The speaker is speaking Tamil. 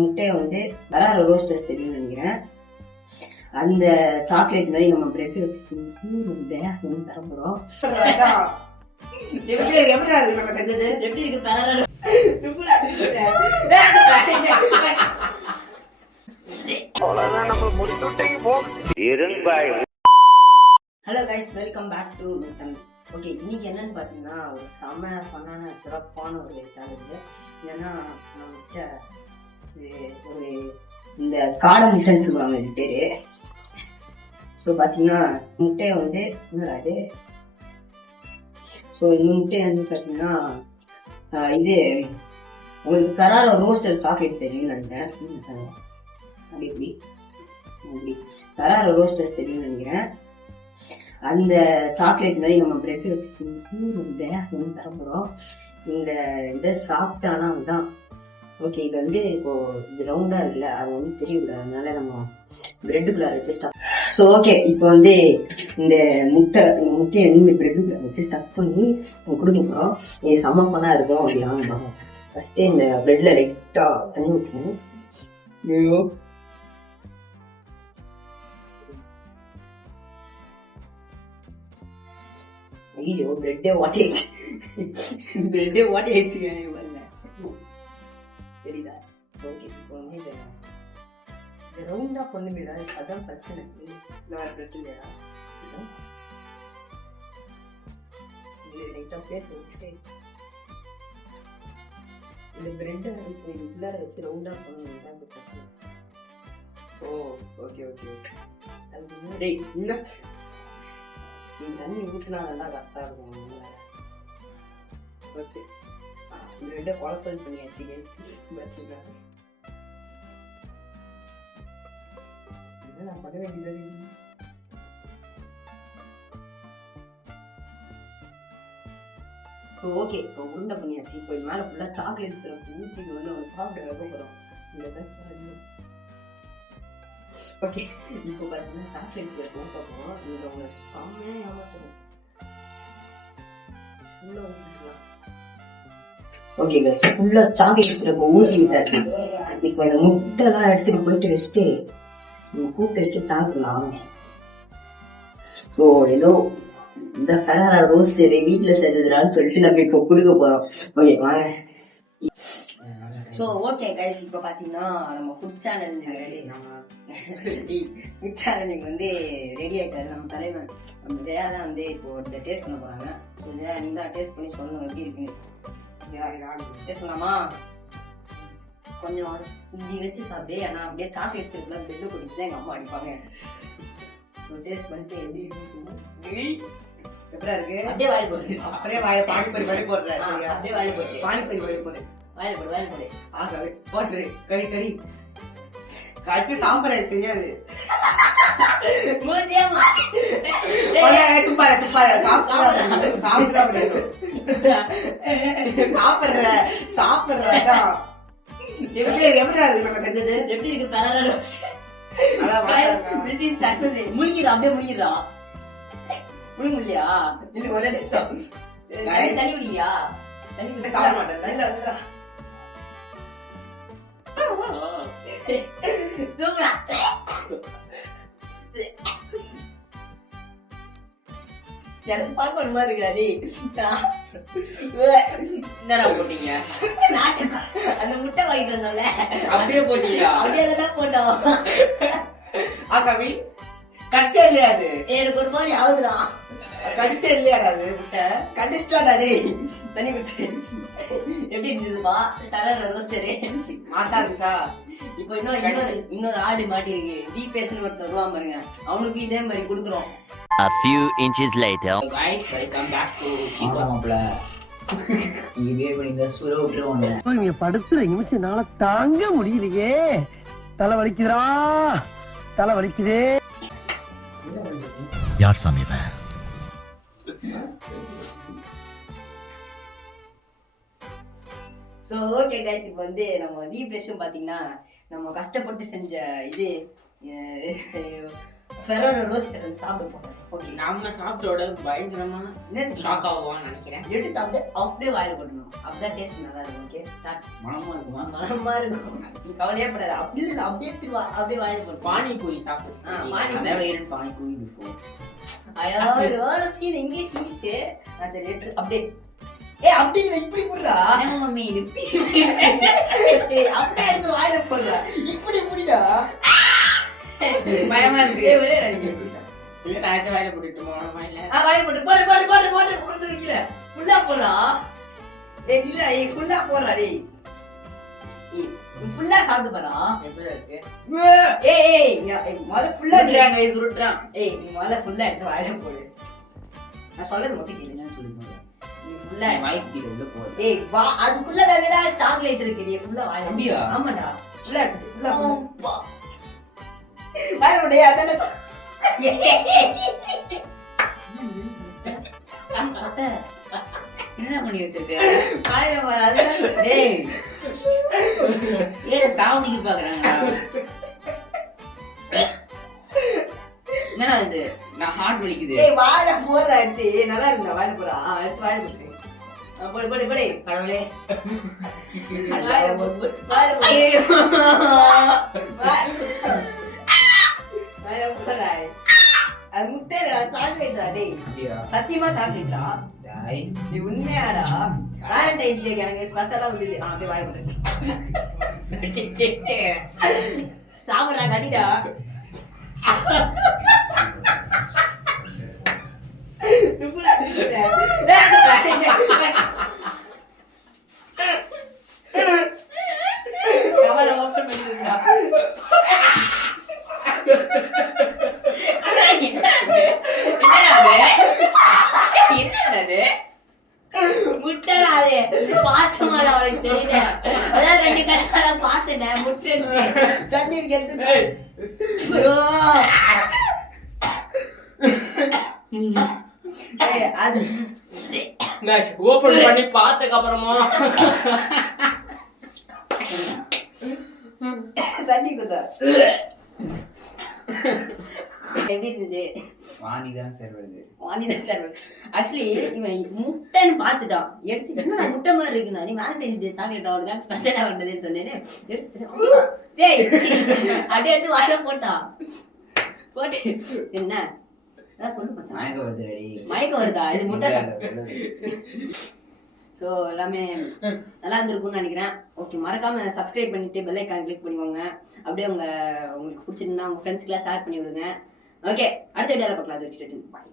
முட்டையை வந்து வராத ரோஸ்டர்ஸ் தெரியும்னு நினைக்கிறேன். அந்த சாக்லேட் மாதிரி நம்ம பிரெட் வச்சு தரப்போறோம். எப்படி இருக்கு hello guys, welcome back to my channel. Okay, இன்னைக்கு என்னன்னு பார்த்தீங்கன்னா ஒரு செம்ம ஃபன்னான சிறப்பான ஒரு சேனல். ஏன்னா நம்மகிட்ட ஒரு இந்த காடை முட்டைன்னு சொல்லுவாங்க இது பேரு. ஸோ பார்த்தீங்கன்னா முட்டையை வந்து என்னது, ஸோ இந்த முட்டையை வந்து பார்த்தீங்கன்னா இது உங்களுக்கு ஃபெராரோ ரோஸ்டர் சாக்லேட் தெரியும்னு நினைக்கிறேன். அப்படி ஃபெராரோ ரோஸ்டர் தெரியும்னு நினைக்கிறேன். அந்த சாக்லேட் மாதிரி நம்ம பிரெட் வச்சு தரப்போறோம். இந்த இதை சாப்பிட்டானா தான் ஓகே. இது வந்து இப்போ இது ரவுண்டா இருக்குல்ல, அது வந்து தெரியல, அதனால நம்ம பிரெட்டுக்குள்ள வச்சு ஸ்டஃப். ஸோ ஓகே, இப்போ வந்து இந்த முட்டையை வந்து பிரெட்டுக்குள்ள வச்சு ஸ்டஃப் பண்ணி கொடுக்க போறோம். இது செம்ம பண்ணா இருக்கும். அப்படி வாங்க, ஃபர்ஸ்டே இந்த பிரெட்ல லைட்டா தண்ணி ஊற்றணும். ஐயோ, பிரெட்டே ஓட்டிடுச்சு. தெரியுதா? ஓகே, இப்போ வந்து இதை ரவுண்டா பண்ணுமேடா, அதான் பிரச்சனை. வேற பிரச்சனை லைட்டா பிளேட் வச்சுட்டு இந்த பிரெட்டை இப்போ உள்ளார வச்சு ரவுண்டா பண்ணணும். பிரச்சனை. ஓ ஓகே ஓகே ஓகே. அது இந்த தண்ணி ஊற்றினா நல்லா கரெக்டாக இருக்கும். ஓகே, பிரெட்டை குழப்பல் பண்ணியாச்சு பார்த்தீங்களா? நான் பண்ண வேண்டியது. ஓகே, இப்போ உருண்டை பண்ணியாச்சு. இப்போ இது மேலே ஃபுல்லாக சாக்லேட் சிரப் ஊற்றிக்கு வந்து அவங்க சாப்பிட்டு வைக்க போகிறோம். ஓகே, இப்போ பார்த்தீங்கன்னா சாக்லேட் சிரப் ஊற்ற போகிறோம். இதில் அவங்க செம்மையாக ஏமாற்றணும். ஃபுல்லாக ஊற்றிக்கலாம். ஓகே கைஸ், ஃபுல்லாக சாக்லேட் சிரப் ஊற்றி விட்டாச்சு. இப்போ இந்த முட்டைலாம் எடுத்துகிட்டு போயிட்டு வச்சுட்டு கூப்பிட்டு வச்சுட்டு சாப்பிடலாம். ஸோ ஏதோ இந்த ஃபெராரோ ரோஸ்டர் வீட்டில் செஞ்சதுனான்னு சொல்லிட்டு நம்ம இப்போ கொடுக்க போகிறோம். ஓகே வாங்க. ஸோ ஓகே கைஸ், இப்போ பார்த்தீங்கன்னா நம்ம ஃபுட் சேலஞ்சிங் வந்து ரெடி ஆகிட்டாரு நம்ம தலைவன். நம்ம ஜெயா தான் வந்து இப்போ இதை டேஸ்ட் பண்ண போகிறாங்க. ஸோ ஜெயா, நீ தான் டேஸ்ட் பண்ணி சொல்லணும் எப்படி இருக்குன்னு. டேஸ்ட் பண்ணலாமா? கொஞ்சம் இப்படி வச்சு சாப்பிடு. ஆனால் அப்படியே சாக்லேட் இருக்குல்ல, பிரெட்டு குடிச்சுதான் எங்கள் அம்மா அடிப்பாங்க. டேஸ்ட் பண்ணிட்டு எப்படி இருக்குன்னு எப்படா இருக்கு? அப்படியே வாயில் போடு. அப்படியே பானிபூரி வழி போடுறேன். அப்படியே வாயில் போடு. பானிபூரி வழி போடு. வாயில் போடு, வாயில் போடு. ஆகவே போட்டு கடி கடி காய்ச்சி சாம்பார் எனக்கு தெரியாது. முழுங்கிடா, அப்படியே முழுங்கிடா. முழுங்கலையா? ஒரே நிமிஷம் தண்ணி குடிக்கியா? தண்ணி குடிக்க காண மாட்டேன். இல்ல எனக்கு பார்க்க ஒரு மாதிரி இருக்கிறாடி. என்னடா போட்டீங்க? அந்த முட்டை வாங்கிட்டு வந்தோம்ல, அப்படியே போட்டீங்க? அப்படியே தான் போட்டோம். கவி கடிச்சா இல்லையா? அது எனக்கு ஒரு மாதிரி ஆகுதுதான். கடிச்சா இல்லையாடா? அது முட்டை கடிச்சிட்டாடா. தண்ணி குடிச்சு எப்படி இருந்ததுப்பா? ஃபெராரோ ரோஸ்டரு மாசா இருந்துச்சா? இப்போ இன்னொரு ஆடு மாட்டி இருக்கு. டீபேஸ்னு ஒருத்தர் வருவான் பாருங்க, அவனுக்கு இதே மாதிரி கொடுக்குறோம். A few inches later. Guys, welcome back to Chico Mapla. இவே பண்ணி சுர விட்டுருவாங்க. நீங்க படுத்துற நிமிஷம்னால தாங்க முடியலையே. தலை வலிக்குதுடா, தலை வலிக்குதே. யார் சாமி இவன்? ஸோ ஓகே கைஸ், இப்போ வந்து நம்ம ரீப்ரெஷும் பார்த்தீங்கன்னா நம்ம கஷ்டப்பட்டு செஞ்ச இது ஃபெராரோ ரோஸ்டர் சாப்பிட போறேன். ஓகே, நம்ம சாப்பிட்டோட பயங்கரமா ஷாக் ஆகுவான்னு நினைக்கிறேன். எடுத்து அப்படியே வாயில போடணும். அப்பதான் டேஸ்ட் நல்லா இருக்கும். Okay, start. மனமா இருக்குமா? மனமா இருக்கும். நீ கவலையே படாத. அப்படி இல்ல, அப்படியே எடுத்து அப்படியே வாயில போடு. பானிபூரி சாப்பிட்டு பானிபூரி பானிபூரி பிஃபோர். ஐயோ, ஒரு சீன் இங்கிலீஷ் நான் சரி எடுத்து அப்படியே அப்படி இல்ல, இப்படி போடுறா மம்மி இது அப்படியே எடுத்து வாயில போடுறா. இப்படி புடிடா. பயமா இருக்கு. ஒரே ரெண்டு இல்ல நான் வாயில போட்டுட்டு போனோமா இல்ல? வாயில போட்டு போடு போடு போடு போடு போடு வைக்கல. ஃபுல்லா போடுறா. இல்ல, ஃபுல்லா போடுறா டேய். ஃபுல்லா சாப்பிட்டு பாறா. எப்படி இருக்கு? முதல்ல ஃபுல்லா நீங்க சுருட்றான். நீ முதல்ல ஃபுல்லா எடுத்து வாயில போடு. நான் சொல்றது மட்டும் கேளு. என்ன சொல்லுங்க? நீ ஃபுல்லா வாய்க்கு உள்ள போடு. வா, அதுக்குள்ள தானடா சாக்லேட் இருக்கு. நீ ஃபுல்லா வாயில. அப்படியா? ஆமாடா. ஃபுல்லா எடுத்து ஃபுல்லா வாயில போடு. அதானே என்ன பண்ணி வச்சிருக்க? வாயில போடு. அதெல்லாம் டேய் ஏற சாவடிக்கு பாக்குறாங்க. என்னடா இது? நான் ஹார்ட் வலிக்குது. வாயில போடுறா எடுத்து. நல்லா இருந்தா வாயில போடுறா. எடுத்து வாயில போடு. போடு போடு போடு. கடவுளே. வாயில போடு. வாயில போடு. வாயில போடுறா. அது முட்டைடா, சாக்லேட்டா டேய். அப்படியா? சத்தியமா சாக்லேட்டா? டாய். நீ உண்மையாடா? வேலண்டைன்ஸ் டேக்கு எனக்கு ஸ்பெஷலா வந்தது. அப்படியே வாயில போடு. சாப்பிடுறா கட்டிடா. துப்புடா துப்புடா. கவரை ஓபன் பண்ணிருக்கா. முட்டடா அது. பாத்தமாடா அவளுக்கு தெரியல. அதான் ரெண்டு கடையால பாத்துனேன். முட்டை தண்ணீர் எடுத்து. ஐயோ, அது ஓபன் பண்ணி பார்த்ததுக்கு அப்புறமா தண்ணி குத்தா. எப்படி இருந்தது? வாணிதான் சேர்வது. வாணிதான் சேர்வது. ஆக்சுவலி இவன் முட்டைன்னு பாத்துட்டான். எடுத்து என்ன முட்டை மாதிரி இருக்குண்ணா, நீ வேலண்டைன்ஸ் டே சாக்லேட் அவளுக்கு ஸ்பெஷலா வந்ததுன்னு சொன்னேன்னு எடுத்துட்டு அப்படியே எடுத்து வாயில போட்டான். போட்டு என்ன சொல்லு மச்சான். மயக்கம் வருது. மயக்கம் வருதா? இது முட்டை. ஸோ எல்லாமே நல்லா இருந்திருக்கும்னு நினைக்கிறேன். ஓகே, மறக்காம சப்ஸ்கிரைப் பண்ணிட்டு பெல் ஐக்கான் கிளிக் பண்ணிக்கோங்க. அப்படியே உங்களுக்கு பிடிச்சிருந்தா உங்க ஃப்ரெண்ட்ஸ்க்குலாம் ஷேர் பண்ணி விடுங்க. ஓகே, அடுத்த வீடியோவில் பார்க்கலாம். அது வச்சுட்டு பாய்.